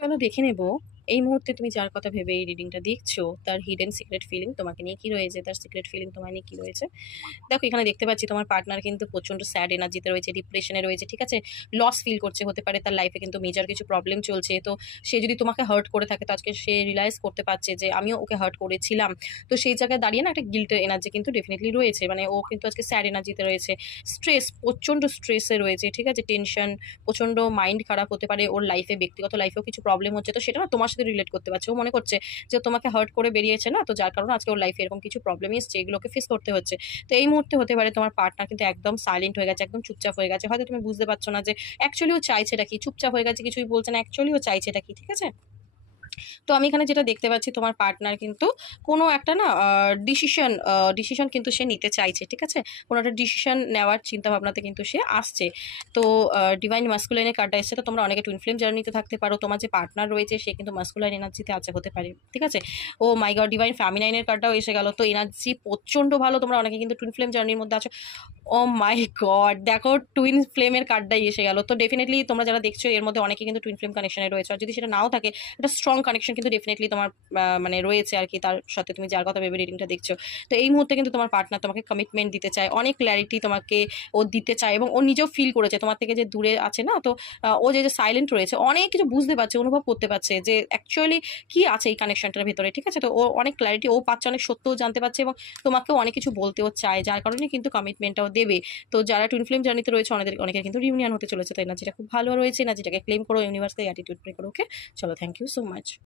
চলো দেখে নেব এই মুহূর্তে তুমি যার কথা ভেবে এই রিডিংটা দেখছো তার হিডেন সিক্রেট ফিলিং তোমাকে নিয়ে কি রয়েছে, তার সিক্রেট ফিলিং তোমায় নিয়ে কি রয়েছে। দেখো এখানে দেখতে পাচ্ছি তোমার পার্টনার কিন্তু প্রচন্ড স্যাড এনার্জিতে রয়েছে, ডিপ্রেশনে রয়েছে, ঠিক আছে। লস ফিল করছে, হতে পারে তার লাইফে কিন্তু মেজর কিছু প্রবলেম চলছে। তো সে যদি তোমাকে হার্ট করে থাকে তো আজকে সে রিয়েলাইজ করতে পারছে যে আমিও ওকে হার্ট করেছিলাম। তো সেই জায়গায় দাঁড়িয়ে না একটা গিল্টের এনার্জি কিন্তু ডেফিনেটলি রয়েছে, মানে ও কিন্তু আজকে স্যাড এনার্জিতে রয়েছে, স্ট্রেস, প্রচন্ড স্ট্রেসে রয়েছে, ঠিক আছে। টেনশন, প্রচন্ড মাইন্ড খারাপ, হতে পারে ওর লাইফে ব্যক্তিগত লাইফেও কিছু প্রবলেম হচ্ছে, তো সেটা না তোমার সাথে রিলেট করতে পারছে। ও মনে করছে যে তোমাকে হার্ট করে বেরিয়েছে না, তো যার কারণে আজকে ওর লাইফে এরকম কিছু প্রবলেম এসছে, এগুলোকে ফেস করতে হচ্ছে। তো এই মুহূর্তে হতে পারে তোমার পার্টনার কিন্তু একদম সাইলেন্ট হয়ে গেছে, একদম চুপচাপ হয়ে গেছে। হয়তো তুমি বুঝতে পারছো না যে অ্যাকচুয়ালি ও চাইছেটা কি, চুপচাপ হয়ে গেছে, কিছুই বলছে না, অ্যাকচুয়ালি ও চাইছেটা কি, ঠিক আছে। তো আমি এখানে যেটা দেখতে পাচ্ছি তোমার পার্টনার কিন্তু কোনো একটা না ডিসিশন ডিসিশন কিন্তু সে নিতে চাইছে, ঠিক আছে। কোনো একটা ডিসিশন নেওয়ার চিন্তা ভাবনাতে কিন্তু সে আসছে। তো ডিভাইন মাস্কুলাইনের কার্ডটা এসছে, তো তোমরা অনেকে টুইন ফ্লেম জার্নিতে থাকতে পারো। তোমার যে পার্টনার রয়েছে সে কিন্তু মাস্কুলাইন এনার্জিতে আছে, হতে পারে, ঠিক আছে। ও মাই গড, ডিভাইন ফ্যামিনাইনের কার্ডটাও এসে গেল, তো এনার্জি প্রচন্ড ভালো। তোমরা অনেকে কিন্তু টুইন ফ্লেম জার্নির মধ্যে আছো। ও মাই গড, দেখো টুইন ফ্লেমের কার্ডটাই এসে গেল। তো ডেফিনেটলি তোমরা যারা দেখছো এর মধ্যে অনেকে কিন্তু টুইন ফ্লেম কানেকশনে রয়েছে, আর যদি সেটা নাও থাকে একটা স্ট্রং কানেকশন কিন্তু ডেফিনেটলি তোমার মানে রয়েছে আর কি, তার সাথে তুমি যার কথা ভেবে রিডিংটা দেখছো। তো এই মুহূর্তে কিন্তু তোমার পার্টনার তোমাকে কমিটমেন্ট দিতে চায়, অনেক ক্ল্যারিটি তোমাকে ও দিতে চায়, এবং ও নিজেও ফিল করেছে তোমার থেকে যে দূরে আছে না। তো ও যে যে সাইলেন্ট রয়েছে, অনেক কিছু বুঝতে পারছে, অনুভব করতে পারছে যে অ্যাকচুয়ালি কি আছে এই কানেকশনটার ভিতরে, ঠিক আছে। তো ও অনেক ক্ল্যারিটি ও পাচ্ছে, অনেক সত্যও জানতে পারছে, এবং তোমাকেও অনেক কিছু বলতেও চায়, যার কারণে কিন্তু কমিটমেন্টটাও দেবে। তো যারা টুইন ফ্লেম জার্নিতে রয়েছে অনেকের কিন্তু রিউনিয়ন হতে চলেছে, তো এনার্জিটা খুব ভালো রয়েছে, এনার্জিটাকে ক্লেম করো, ইউনিভার্সকে অ্যাটিটিউড প্রে করো। ওকে, চলো, থ্যাংক ইউ সো মাচ।